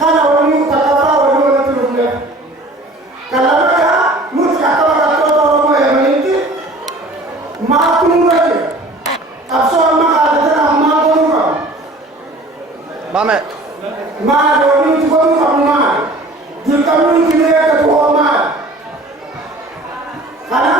kana wani takafa wani wani turunde kalama ya muti akawa toto romo ya maniti ma kumuraje abso ma kadana ma gonuka mame ma do ni gonuka ma di kamu ni kile ka to ma kana